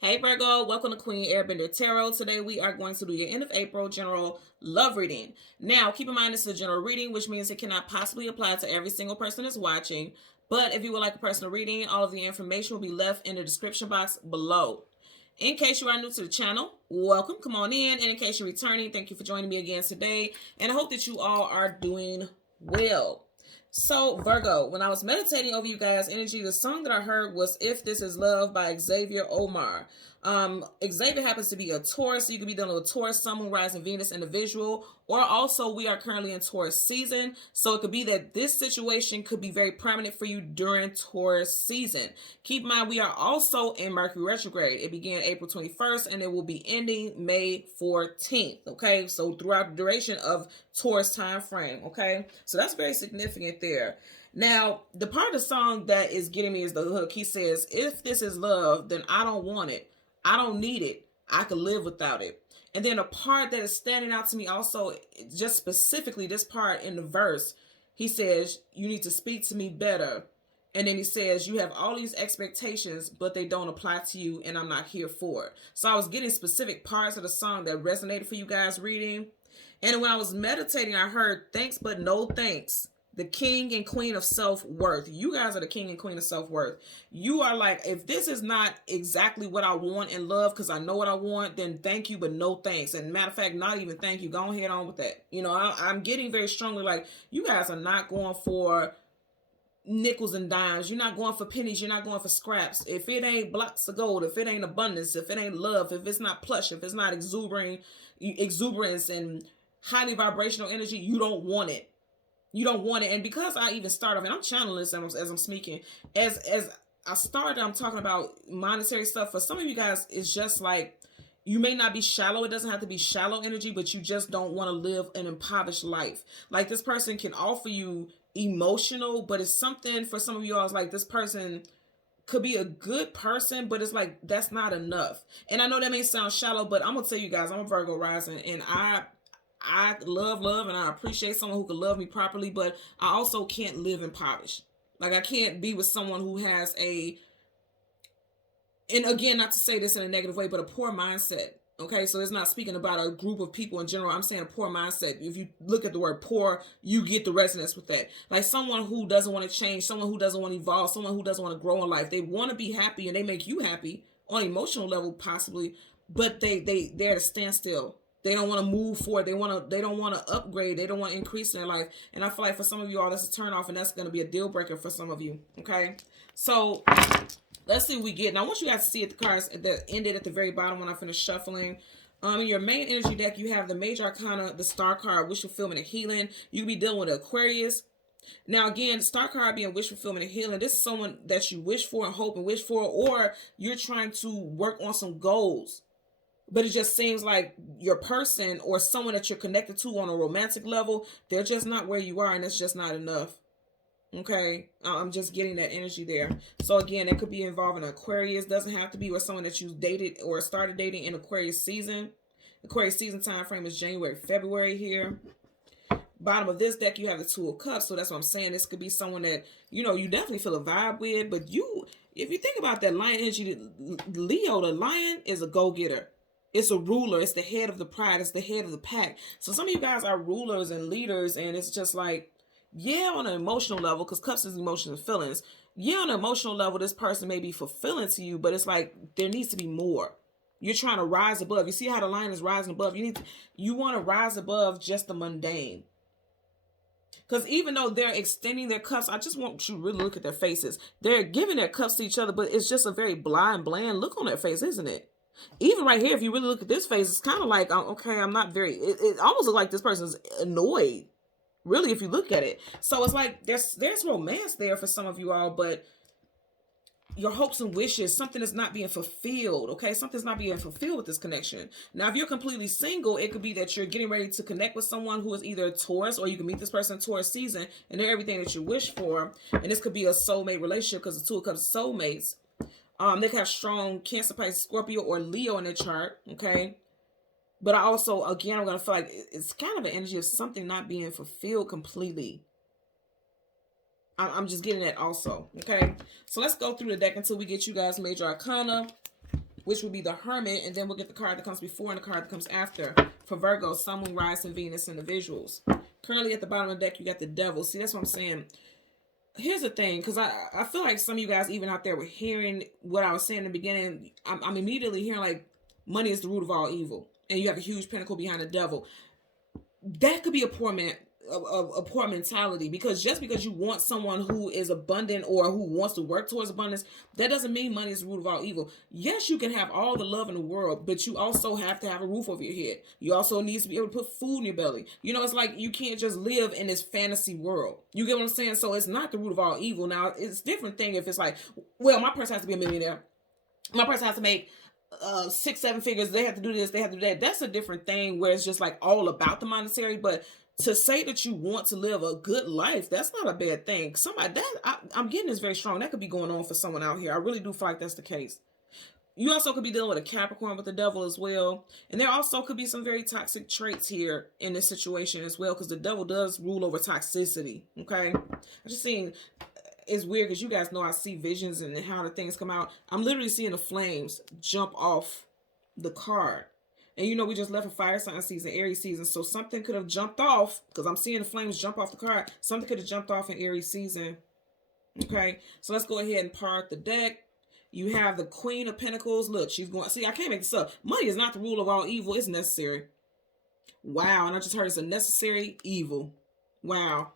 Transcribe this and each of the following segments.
Hey Virgo, welcome to Queen Airbender Tarot. Today we are going to do your end of April general love reading. Now, keep in mind this is a general reading, which means it cannot possibly apply to every single person that's watching. But if you would like a personal reading, all of the information will be left in the description box below. In case you are new to the channel, welcome, come on in. And in case you're returning, thank you for joining me again today. And I hope that you all are doing well. So Virgo, when I was meditating over you guys' energy, the song that I heard was If This Is Love by Xavier Omar. Xavier happens to be a Taurus, so you could be dealing with Taurus, Sun, Moon, Rising, Venus individual, or also we are currently in Taurus season, so it could be that this situation could be very prominent for you during Taurus season. Keep in mind we are also in Mercury retrograde. It began April 21st and it will be ending May 14th. Okay, so throughout the duration of Taurus time frame. Okay, so that's very significant there. Now, the part of the song that is getting me is the hook. He says, if this is love, then I don't want it. I don't need it. I could live without it. And then a part that is standing out to me also, just specifically this part in the verse, he says, you need to speak to me better. And then he says, you have all these expectations, but they don't apply to you, and I'm not here for it. So I was getting specific parts of the song that resonated for you guys reading. And when I was meditating, I heard thanks, but no thanks. The king and queen of self-worth. You guys are the king and queen of self-worth. You are like, if this is not exactly what I want and love, because I know what I want, then thank you, but no thanks. And matter of fact, not even thank you. Go ahead on with that. You know, I'm getting very strongly like, you guys are not going for nickels and dimes. You're not going for pennies. You're not going for scraps. If it ain't blocks of gold, if it ain't abundance, if it ain't love, if it's not plush, if it's not exuberance and highly vibrational energy, you don't want it. You don't want it. And because I even start off, and I'm channeling this as I'm speaking, as I started, I'm talking about monetary stuff. For some of you guys, it's just like, you may not be shallow. It doesn't have to be shallow energy, but you just don't want to live an impoverished life. Like, this person can offer you emotional, but it's something for some of you all, it's like this person could be a good person, but it's like, that's not enough. And I know that may sound shallow, but I'm gonna tell you guys, I'm a Virgo rising, and I love, and I appreciate someone who can love me properly, but I also can't live impoverished. Like, I can't be with someone who has and again, not to say this in a negative way, but a poor mindset. Okay, so it's not speaking about a group of people in general. I'm saying a poor mindset. If you look at the word poor, you get the resonance with that. Like, someone who doesn't want to change, someone who doesn't want to evolve, someone who doesn't want to grow in life. They want to be happy and they make you happy on an emotional level possibly, but they're at a standstill. They don't want to move forward. They don't want to upgrade. They don't want to increase in their life. And I feel like for some of you all, that's a turn off, and that's going to be a deal breaker for some of you. Okay, so let's see what we get. Now, I want you guys to see at the cards that ended at the very bottom when I finished shuffling. In your main energy deck, you have the Major Arcana, the Star card, Wish Fulfillment and Healing. You can be dealing with Aquarius. Now, again, Star card being wish fulfillment and healing. This is someone that you wish for and hope and wish for, or you're trying to work on some goals. But it just seems like your person or someone that you're connected to on a romantic level, they're just not where you are, and it's just not enough. Okay, I'm just getting that energy there. So again, it could be involving Aquarius. Doesn't have to be with someone that you dated or started dating in Aquarius season. Aquarius season time frame is January, February here. Bottom of this deck, you have the Two of Cups. So that's what I'm saying. This could be someone that, you know, you definitely feel a vibe with. But if you think about that lion energy, Leo, the lion is a go-getter. It's a ruler. It's the head of the pride. It's the head of the pack. So some of you guys are rulers and leaders, and it's just like, yeah, on an emotional level, because cups is emotions and feelings. Yeah, on an emotional level, this person may be fulfilling to you, but it's like there needs to be more. You're trying to rise above. You see how the line is rising above. You want to rise above just the mundane. Because even though they're extending their cups, I just want you to really look at their faces. They're giving their cups to each other, but it's just a very bland look on their face, isn't it? Even right here, if you really look at this face, it's kind of like, okay, I'm not very, it almost looks like this person's annoyed, really, if you look at it. So it's like, there's romance there for some of you all, but your hopes and wishes, something is not being fulfilled, okay? Something's not being fulfilled with this connection. Now, if you're completely single, it could be that you're getting ready to connect with someone who is either a Taurus, or you can meet this person in Taurus season, and they're everything that you wish for, and this could be a soulmate relationship, because the Two of Cups is soulmates. They can have strong Cancer, Pisces, Scorpio, or Leo in their chart, okay? But I also, again, I'm going to feel like it's kind of an energy of something not being fulfilled completely. I'm just getting that also, okay? So let's go through the deck until we get you guys Major Arcana. which would be the Hermit, and then we'll get the card that comes before and the card that comes after for Virgo, Sun, Moon, Rising, Venus individuals. Currently at the bottom of the deck, you got the Devil. See, that's what I'm saying. Here's the thing, because I feel like some of you guys even out there were hearing what I was saying in the beginning. I'm immediately hearing like money is the root of all evil, and you have a huge pentacle behind the Devil. That could be a poor mentality, because just because you want someone who is abundant or who wants to work towards abundance, that doesn't mean money is the root of all evil. Yes, you can have all the love in the world, but you also have to have a roof over your head. You also need to be able to put food in your belly. You know, it's like you can't just live in this fantasy world. You get what I'm saying? So it's not the root of all evil. Now, it's a different thing if it's like, well, my person has to be a millionaire. My person has to make 6-7 figures. They have to do this, they have to do that. That's a different thing where it's just like all about the monetary. But to say that you want to live a good life, that's not a bad thing. I'm getting this very strong. That could be going on for someone out here. I really do feel like that's the case. You also could be dealing with a Capricorn with the Devil as well. And there also could be some very toxic traits here in this situation as well, because the Devil does rule over toxicity. Okay. I just seen, it's weird because you guys know I see visions and how the things come out. I'm literally seeing the flames jump off the card. And you know, we just left a fire sign season, Aries season. So something could have jumped off, because I'm seeing the flames jump off the card. Something could have jumped off in Aries season. Okay. So let's go ahead and part the deck. You have the Queen of Pentacles. Look, she's going, see, I can't make this up. Money is not the rule of all evil. It's necessary. Wow. And I just heard it's a necessary evil. Wow.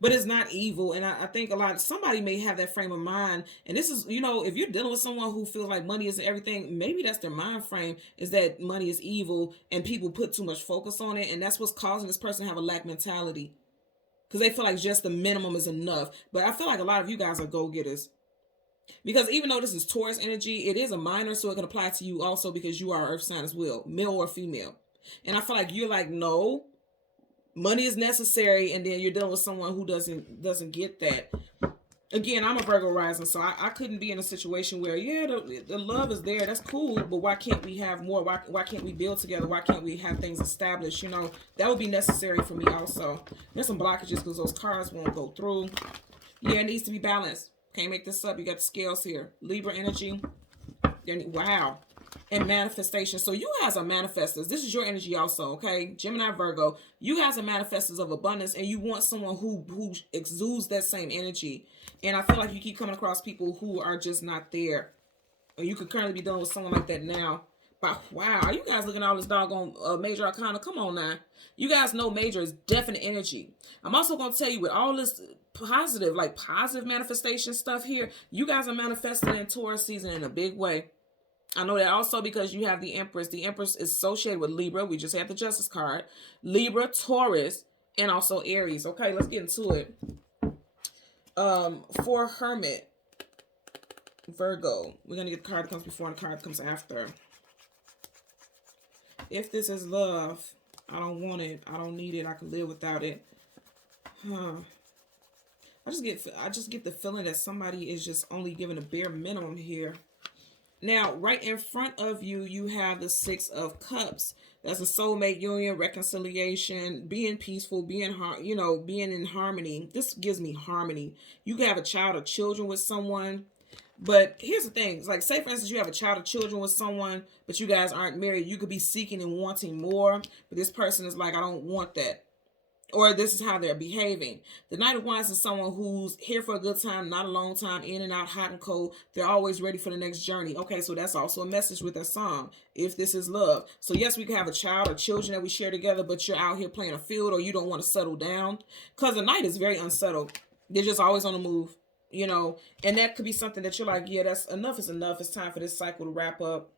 But it's not evil. And I think somebody may have that frame of mind. And this is, you know, if you're dealing with someone who feels like money isn't everything, maybe that's their mind frame, is that money is evil and people put too much focus on it. And that's what's causing this person to have a lack mentality, because they feel like just the minimum is enough. But I feel like a lot of you guys are go-getters, because even though this is Taurus energy, it is a minor, so it can apply to you also, because you are Earth sign as well, male or female. And I feel like you're like, no, money is necessary, and then you're dealing with someone who doesn't get that. Again, I'm a Virgo rising, so I couldn't be in a situation where, yeah, the love is there, that's cool, but why can't we have more? Why can't we build together? Why can't we have things established? You know, that would be necessary for me also. There's some blockages because those cards won't go through. Yeah, it needs to be balanced. Can't make this up. You got the scales here. Libra energy. Wow. And manifestation. So you guys are manifestors. This is your energy also, okay? Gemini, Virgo. You guys are manifestors of abundance, and you want someone who exudes that same energy. And I feel like you keep coming across people who are just not there. Or you could currently be dealing with someone like that now. But wow, are you guys looking at all this doggone major arcana? Come on now. You guys know major is definite energy. I'm also going to tell you, with all this positive manifestation stuff here, you guys are manifesting in Taurus season in a big way. I know that also because you have the Empress. The Empress is associated with Libra. We just had the Justice card. Libra, Taurus, and also Aries. Okay, let's get into it. For Hermit, Virgo, we're going to get the card that comes before and the card that comes after. If this is love, I don't want it. I don't need it. I can live without it. I just get the feeling that somebody is just only giving a bare minimum here. Now, right in front of you, you have the Six of Cups. That's a soulmate union, reconciliation, being peaceful, being in harmony. This gives me harmony. You can have a child or children with someone. But here's the thing. It's like, say, for instance, you have a child or children with someone, but you guys aren't married. You could be seeking and wanting more, but this person is like, I don't want that. Or this is how they're behaving. The Knight of Wands is someone who's here for a good time, not a long time, in and out, hot and cold. They're always ready for the next journey. Okay, so that's also a message with that song, if this is love. So yes, we can have a child or children that we share together, but you're out here playing a field, or you don't want to settle down. Because the Knight is very unsettled. They're just always on the move, you know. And that could be something that you're like, yeah, that's enough is enough. It's time for this cycle to wrap up.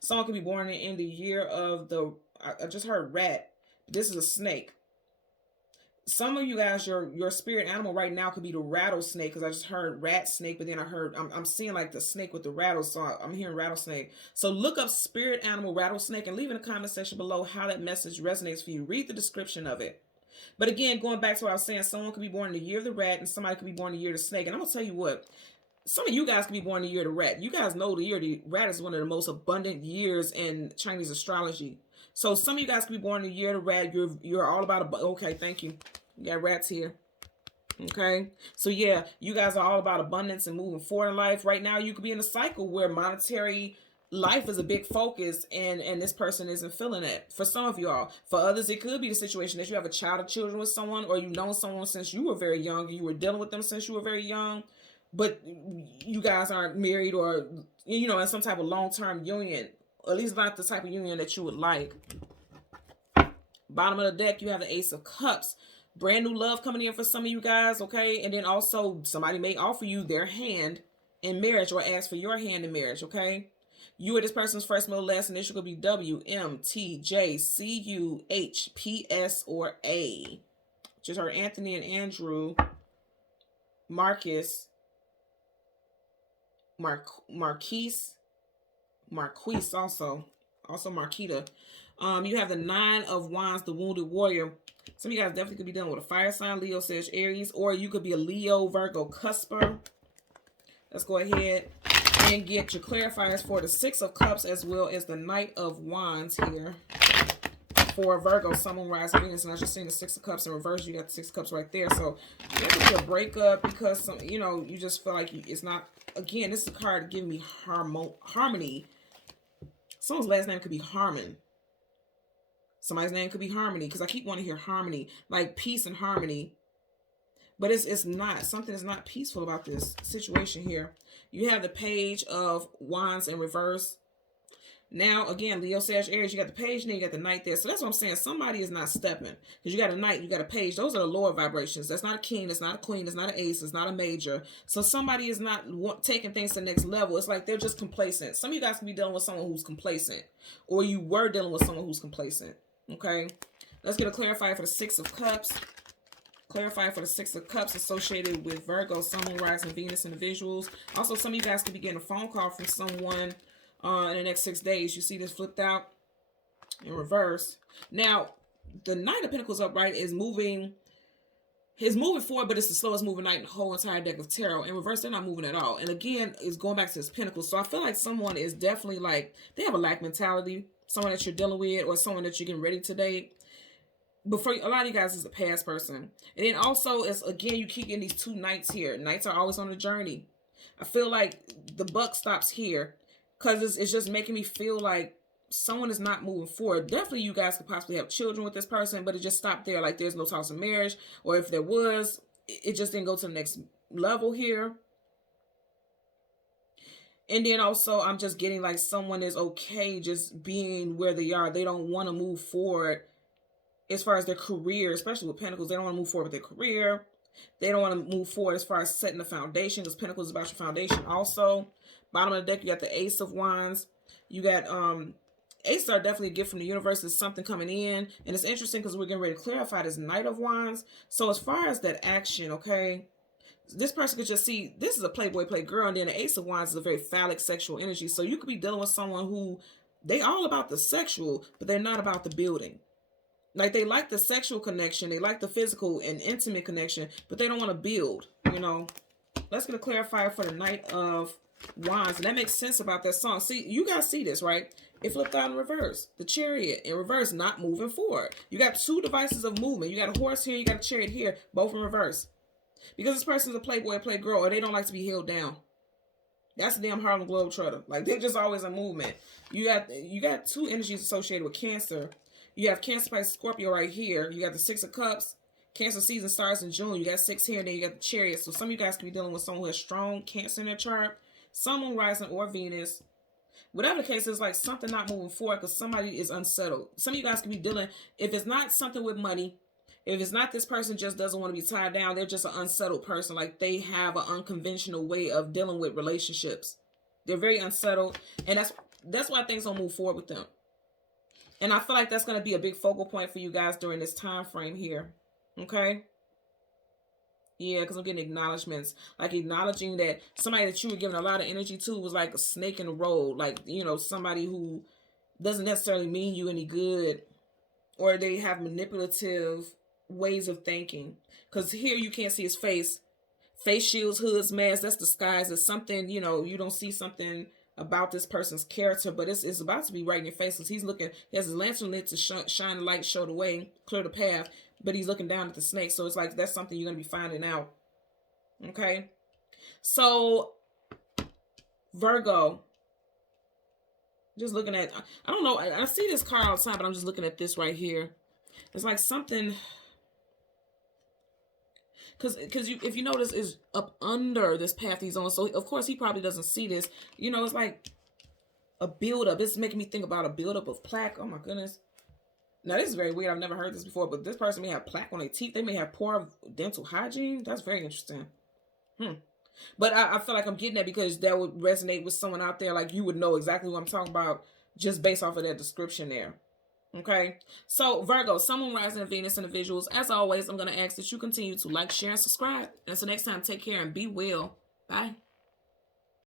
Someone could be born in the year of the, I just heard rat. This is a snake. Some of you guys, your spirit animal right now could be the rattlesnake, because I just heard rat, snake, but then I'm seeing like the snake with the rattle, so I'm hearing rattlesnake. So look up spirit animal rattlesnake and leave in the comment section below how that message resonates for you. Read the description of it. But again, going back to what I was saying, someone could be born in the year of the rat and somebody could be born in the year of the snake. And I'm going to tell you what, some of you guys could be born in the year of the rat. You guys know the year of the rat is one of the most abundant years in Chinese astrology. So some of you guys could be born in the year of the rat. You're all about, okay, thank you. You got rats here. Okay, so yeah, you guys are all about abundance and moving forward in life. Right now, you could be in a cycle where monetary life is a big focus, and this person isn't feeling it. For some of y'all, for others, it could be the situation that you have a child or children with someone, or you've known someone since you were very young, and you were dealing with them since you were very young, but you guys aren't married or in some type of long-term union, or at least not the type of union that you would like. Bottom of the deck, you have the Ace of Cups. Brand new love coming in for some of you guys, okay? And then also somebody may offer you their hand in marriage or ask for your hand in marriage, okay? You are this person's first, middle, last initial could be W, M, T, J, C, U, H, P, S, or A. Just heard Anthony and Andrew, Marcus, Marquise also Marquita. You have the Nine of Wands, the Wounded Warrior. Some of you guys definitely could be dealing with a fire sign, Leo, Sag, Aries, or you could be a Leo, Virgo, Cusper. Let's go ahead and get your clarifiers for the Six of Cups as well as the Knight of Wands here for Virgo, Sun, Moon, Rise, Venus. And I just seen the Six of Cups in reverse. You got the Six of Cups right there. So there could be a breakup because you just feel like it's not. Again, this is a card giving me harmony. Someone's last name could be Harmon. Somebody's name could be Harmony, because I keep wanting to hear harmony, like peace and harmony. But it's not. Something is not peaceful about this situation here. You have the Page of Wands in reverse. Now, again, Leo, Sag, Aries, you got the Page, and then you got the Knight there. So that's what I'm saying. Somebody is not stepping. Because you got a Knight, you got a Page. Those are the lower vibrations. That's not a King, that's not a Queen, that's not an Ace, it's not a Major. So somebody is not taking things to the next level. It's like they're just complacent. Some of you guys can be dealing with someone who's complacent. Or you were dealing with someone who's complacent. Okay? Let's get a clarifier for the Six of Cups. Clarifier for the Six of Cups associated with Virgo, Sun, Moon, Rise, and Venus individuals. Also, some of you guys could be getting a phone call from someone in the next 6 days. You see this flipped out in reverse. Now, the Knight of Pentacles upright is moving forward, but it's the slowest moving knight in the whole entire deck of tarot. In reverse, they're not moving at all. And again, it's going back to this Pentacles. So I feel like someone is definitely like, they have a lack mentality. Someone that you're dealing with or someone that you're getting ready to date. But for a lot of you guys, is a past person. And then also, is again, you keep getting these two Knights here. Knights are always on a journey. I feel like the buck stops here. Because it's just making me feel like someone is not moving forward. Definitely you guys could possibly have children with this person, but it just stopped there. Like there's no talks of marriage. Or if there was, it just didn't go to the next level here. And then also I'm just getting like someone is okay just being where they are. They don't want to move forward as far as their career, especially with Pentacles. They don't want to move forward with their career. They don't want to move forward as far as setting the foundation, because Pentacles is about your foundation also. Bottom of the deck, you got the Ace of Wands. You got Aces are definitely a gift from the universe. There's something coming in. And it's interesting because we're getting ready to clarify this Knight of Wands. So as far as that action, okay, this person could just see this is a playboy, playgirl, and then the Ace of Wands is a very phallic sexual energy. So you could be dealing with someone who they all about the sexual, but they're not about the building. Like they like the sexual connection, they like the physical and intimate connection, but they don't want to build, Let's get a clarifier for the Knight of Wands. And that makes sense about that song. See, you guys see this, right? It flipped out in reverse. The Chariot in reverse, not moving forward. You got two devices of movement. You got a horse here, you got a chariot here, both in reverse. Because this person's a playboy, playgirl, or they don't like to be held down. That's a damn Harlem Globetrotter. Like they're just always in movement. You got two energies associated with Cancer. You have Cancer, Pisces, Scorpio right here. You got the Six of Cups. Cancer season starts in June. You got 6 here, and then you got the Chariot. So some of you guys could be dealing with someone who has strong Cancer in their chart. Sun, Moon, Rising, or Venus. Whatever the case is, like something not moving forward because somebody is unsettled. Some of you guys could be dealing, if it's not something with money, if it's not this person just doesn't want to be tied down, they're just an unsettled person. Like they have an unconventional way of dealing with relationships. They're very unsettled, and that's why things don't move forward with them. And I feel like that's going to be a big focal point for you guys during this time frame here. Okay? Yeah, because I'm getting acknowledgments. Like acknowledging that somebody that you were giving a lot of energy to was like a snake in the road. Like, somebody who doesn't necessarily mean you any good. Or they have manipulative ways of thinking. Because here you can't see his face. Face shields, hoods, masks, that's disguised as something, you don't see something about this person's character, but it's about to be right in your face because he has his lantern lit to shine the light, show the way, clear the path. but he's looking down at the snake. So it's like that's something you're going to be finding out. Okay. So Virgo, just looking at, I don't know, I see this card outside, but I'm just looking at this right here. It's like something, because if you notice, is up under this path he's on. So of course he probably doesn't see this. You know, it's like a buildup. It's making me think about a buildup of plaque. Oh my goodness. Now this is very weird. I've never heard this before, but this person may have plaque on their teeth. They may have poor dental hygiene. That's very interesting. But I feel like I'm getting that because that would resonate with someone out there. Like you would know exactly what I'm talking about just based off of that description there. Okay. So Virgo, Sun, Moon, Rising, and Venus individuals. As always, I'm going to ask that you continue to like, share, and subscribe. Until next time, take care and be well. Bye.